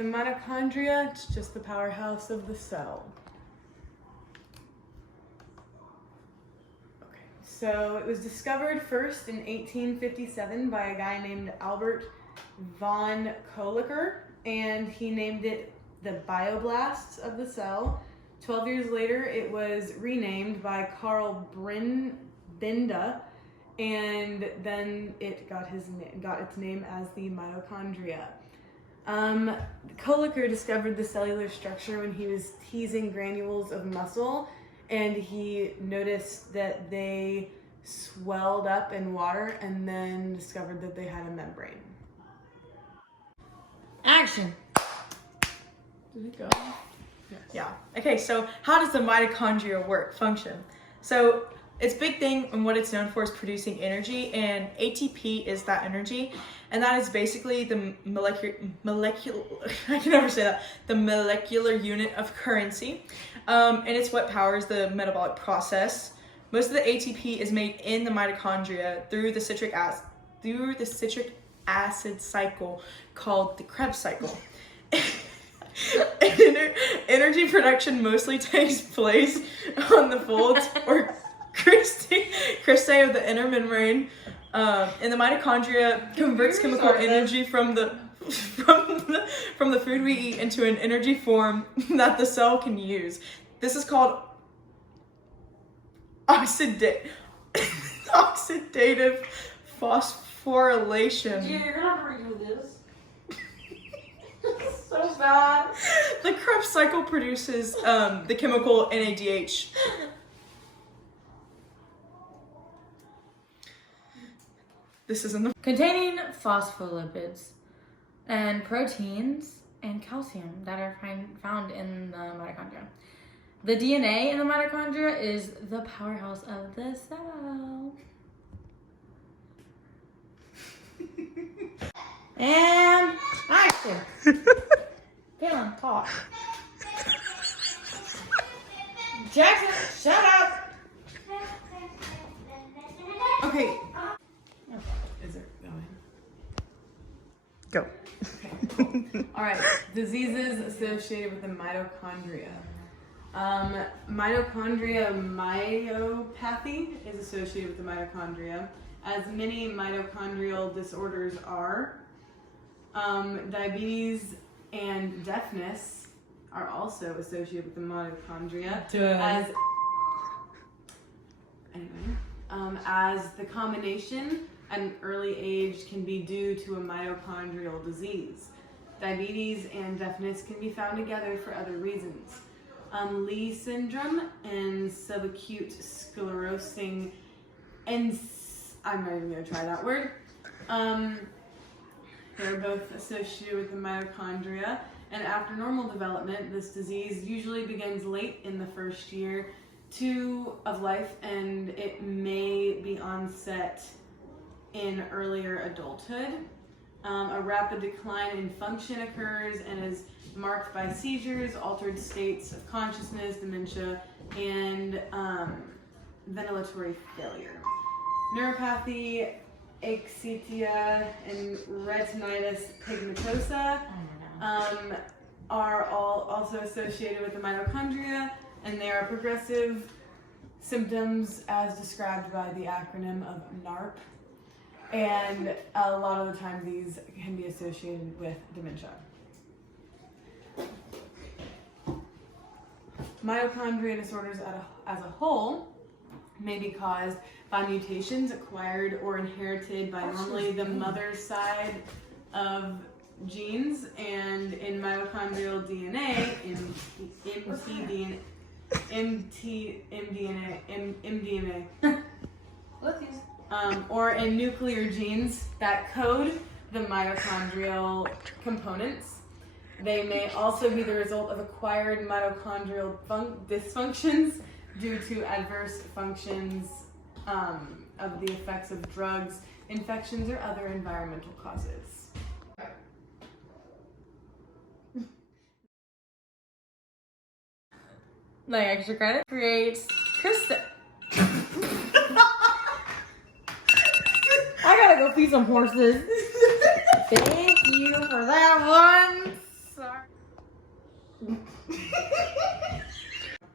The mitochondria, it's just the powerhouse of the cell. Okay, so it was discovered first in 1857 by a guy named Albert von Kolliker, and he named it the bioblasts of the cell. 12 years later, it was renamed by Carl Binde, and then it got its name as the mitochondria. Kolliker discovered the cellular structure when he was teasing granules of muscle, and he noticed that they swelled up in water, and then discovered that they had a membrane. Action. Did it go? Yes. Yeah. Okay, so how does the mitochondria function? So its big thing and what it's known for is producing energy, and ATP is that energy, and that is basically the molecular I can never say that, the molecular unit of currency, and it's what powers the metabolic process. Most of the ATP is made in the mitochondria through the citric acid cycle called the Krebs cycle. Energy production mostly takes place on the folds or cristae of the inner membrane, and the mitochondria converts chemical energy from the food we eat into an energy form that the cell can use. This is called oxidative phosphorylation. Yeah, you're gonna have to redo this. So bad. The Krebs cycle produces the chemical NADH. This is in the Containing phospholipids and proteins and calcium that are found in the mitochondria. The DNA in the mitochondria is the powerhouse of the cell. And action. Dylan, talk. Jackson, shut up. Okay. Is it going? go. Okay, cool. All right, diseases associated with the mitochondria. Mitochondria myopathy is associated with the mitochondria, as many mitochondrial disorders are. Diabetes and deafness are also associated with the mitochondria, as the combination at an early age can be due to a mitochondrial disease. Diabetes and deafness can be found together for other reasons. Lee syndrome and subacute sclerosing, and I'm not even going to try that word. They're both associated with the mitochondria, and after normal development, this disease usually begins late in the first year of life, and it may be onset in earlier adulthood. A rapid decline in function occurs and is marked by seizures, altered states of consciousness, dementia, and ventilatory failure. Neuropathy, ectasia, and retinitis pigmentosa are all also associated with the mitochondria, and they are progressive symptoms as described by the acronym of NARP. And a lot of the time these can be associated with dementia. Mitochondria disorders as a whole may be caused by mutations acquired or inherited by normally the mother's side of genes, and in mitochondrial DNA, mDNA, or in nuclear genes that code the mitochondrial components. They may also be the result of acquired mitochondrial dysfunctions due to adverse functions of the effects of drugs, infections, or other environmental causes. Like extra credit creates Krista. I gotta go feed some horses. Thank you for that one. Sorry.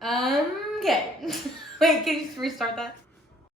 Okay. Wait, can you just restart that?